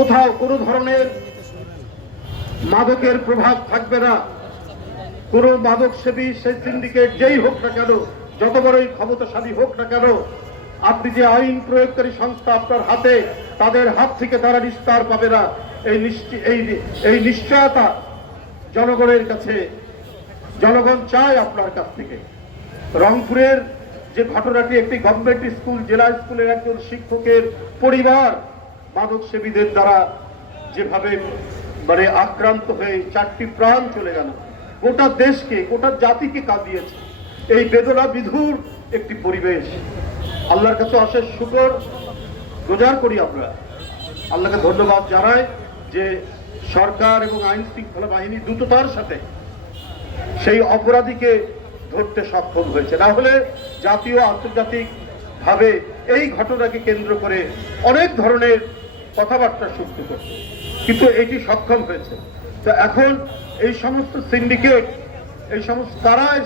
কোথাও কোনো ধরনের মাদকের প্রভাব থাকবে না। কোনো মাদক সেবী সেই সিন্ডিকেট যেই হোক না কেন, যত বড়ই ক্ষমতাশালী হোক না কেন, আপনি যে আইন প্রয়োগকারী সংস্থা আপনার হাতে, তাদের হাত থেকে তারা নিস্তার পাবে না। এই নিশ্চয়তা জনগণের কাছে, জনগণ চায় আপনার কাছ থেকে। রংপুরের যে ঘটনাটি, একটি গভর্নমেন্ট স্কুল, জেলা স্কুলের একজন শিক্ষকের পরিবার মাদক সেবীদের দ্বারা যেভাবে আক্রান্ত হয়ে 4টি প্রাণ চলে গেল, গোটা দেশকে, গোটা জাতিকে কাঁদিয়েছে। এই বেদনা বিধুর একটি পরিবেশ। আল্লাহর কাছে অশেষ শুকর গুজার করি, আমরা আল্লাহকে ধন্যবাদ জানাই যে সরকার এবং আইন শৃঙ্খলা বাহিনী দ্রুততার সাথে সেই অপরাধীকে ধরতে সক্ষম হয়েছে। না হলে জাতীয় আন্তর্জাতিক ভাবে এই ঘটনাকে কেন্দ্র করে অনেক ধরনের কথাবার্তা শুনতে করছে, কিন্তু এটি সক্ষম হয়েছে। তো এখন এই সমস্ত সিন্ডিকেট, এই সমস্ত তারা